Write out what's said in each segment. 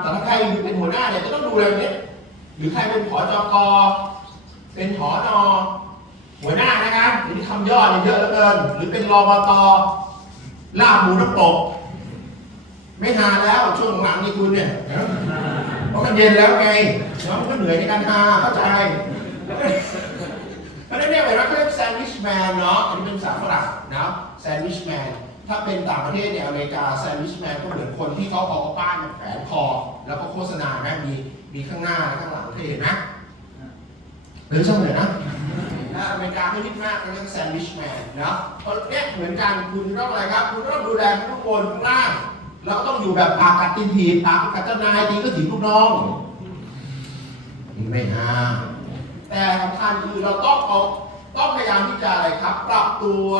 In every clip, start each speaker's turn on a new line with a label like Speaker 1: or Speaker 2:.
Speaker 1: แต่ถ้าใครเป็นหัวหน้าเนี่ยจะต้องดูอะไรเนี่ยหรือใครเป็นผอจกเป็นผอนอหัวหน้านะครับหรือคำย่อเนี่ยเยอะเหลือเกิน หรือเป็นรบตลาบหมูน้ำตก ไม่นานแล้วช่วงหลังนี่คุณเนี่ยเพราะมันเย็นแล้วไงแล้วมันก็เหนื่อยในการทาเข้าใจเพราะฉะนั้นเนี่ยเวลาเขาเรียกแซนด์วิชแมนเนาะอันนี้เป็นภาษาฝรั่งนะแซนด์วิชแมน ถ้าเป็นต่างประเทศเนี่ยอเมริกาแซนด์วิชแมนก็เหมือนคนที่เขาเอาป้ายมาแขวนคอ แล้วก็โฆษณานะมีมีข้างหน้าและข้างหลังเคยเห็นไหมหรือช่างเหมือนนะอเมริกาเขาฮิตมากเขาเรียกแซนด์วิชแมนเนาะเพราะเนี่ยเหมือนกันคุณต้องอะไรครับ คุณต้องดูแลทุกคนข้างล่างแล้วก็ต้องอยู่แบบปากกัดตินถีบปากกัดเจ้านายตีก็ถีบลูกน้องไม่ห้ามแต่สำคัญคือเราต้องเอาต้องพยายามที่จะอะไรครับ ปรับตัว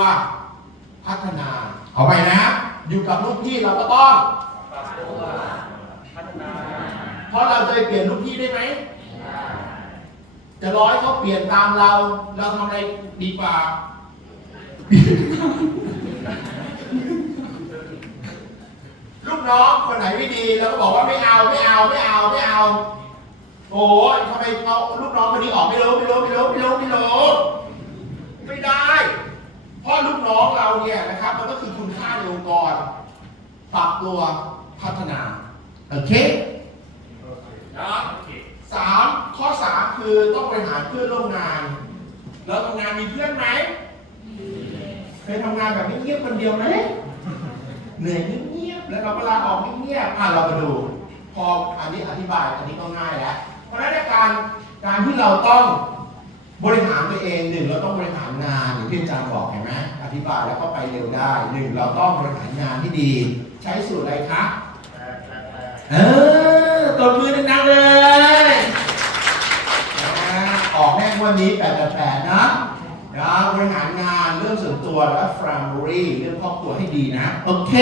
Speaker 1: พัฒนา เอาไปนะ อยู่กับลูกพี่เราก็ต้องเพราะเราจะไปเปลี่ยนลูกพี่ได้ไหมจะร้อยเขาเปลี่ยนตามเรา เราทำอะไรดีกว่าลูกน้องคนไหนไม่ดีเราก็บอกว่าไม่เอาไม่เอาไม่เอาไม่เอา โอ้ยทำไมเอาลูกน้องคนนี้ออกไม่รู้ไม่รู้ไม่รู้ไม่รู้ไม่รู้ไม่ได้เพราะลูกน้อง เราเนี่ยนะครับมันก็คือคุณค่าในองค์กรปรับตัวพัฒนาโอเคนะสามข้อสามคือต้องบริหารเพื่อนร่วมงาน แล้วทำงานมีเพื่อนไหมเคยทำงานแบบเงียบๆคนเดียวไหมเหนื่อยเงียบๆแล้วเราก็ลาออกเงียบๆอะเรามาดู พออันนี้อธิบายอันนี้ก็ง่ายแล้วเพราะฉะนั้นในการการที่เราต้องบริหารตัวเองหนึ่งเราต้องบริหารงานอย่างที่อาจารย์บอกเห็นไหมอ ธิบายแล้วก็ไปเร็วได้หนึ่งเราต้องบริหารงานที่ดี ใช้สูตรอะไรคะเออตบมือดังๆเลยออกแน่งวันนี้แปดแปดนะนะบริหารงานเรื่องส่วนตัวและ family เรื่องครอบครัวให้ดีนะ โอเค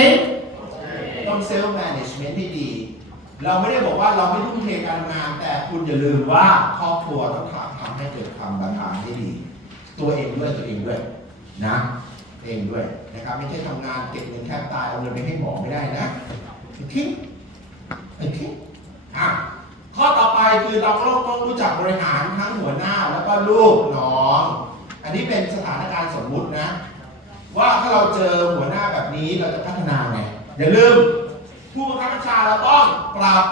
Speaker 1: ต้องเซลล์แมネจเมนต์ที่ดี เราไม่ได้บอกว่าเราไม่ทุ่มเทการงาน แต่คุณอย่าลืมว่าครอบครัวต้องทำให้เกิดความบาลานซ์ที่ดี ตัวเองด้วยตัวเองด้วยนะ เองด้วยนะครับ ไม่ใช่ทำงานเก็บเงินแทบตายเอาเงินไปให้หมอไม่ได้นะโอเคโอเคอะข้อต่อไปคือเราต้องรู้จักบริหารทั้งหัวหน้าแล้วก็ลูกน้อง อันนี้เป็นสถานการณ์สมมุตินะ ว่าถ้าเราเจอหัวหน้าแบบนี้เราจะพัฒนาไงอย่าลืมผู้บังคับบัญชาเราต้องปรับ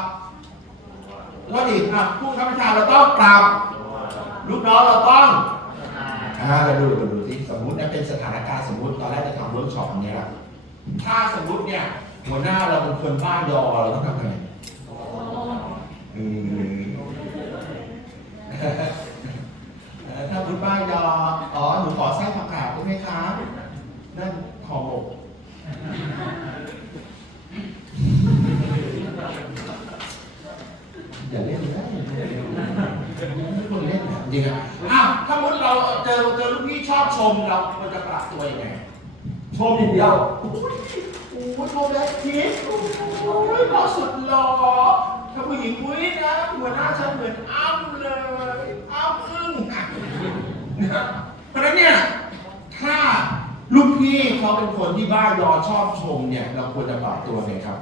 Speaker 1: แล้วดิอะผู้บังคับบัญชาเราต้องปรับ ลูกน้องเราต้อง อ่าเราดูเราดูสิสมมุตินะเป็นสถานการณ์สมมุติตอนแรกจะทำเวิร์กช็อปอันนี้ยละถ้าสมมุติเนี่ยหัวหน้าเราเป็นคนบ้ายอเราต้องทำไงอืมถ้าคุณบ้ายออ๋อหนูขอไส้ผักกาดได้ไหมครับนั่นขอหมกอย่าเล่นนะไม่ควรเล่น จริงอะอ้าวถ้ามุดเราเจอเจอลูกพี่ชอบชมเราควรจะปรับตัวยังไงชมอย่างเดียวโอ้ยโอ้ยชมแล้วคิดโอ้ยหล่อสุดหล่อถ้าผู้หญิงคุยนะหัวหน้าฉันเหมือนอ้ำเลยอ้ำอึ้งนะครับเพราะฉะนั้นเนี่ยถ้าลูกพี่เขาเป็นคนที่บ้ายอชอบชมเนี่ย เราควรจะปรับตัวไงครับ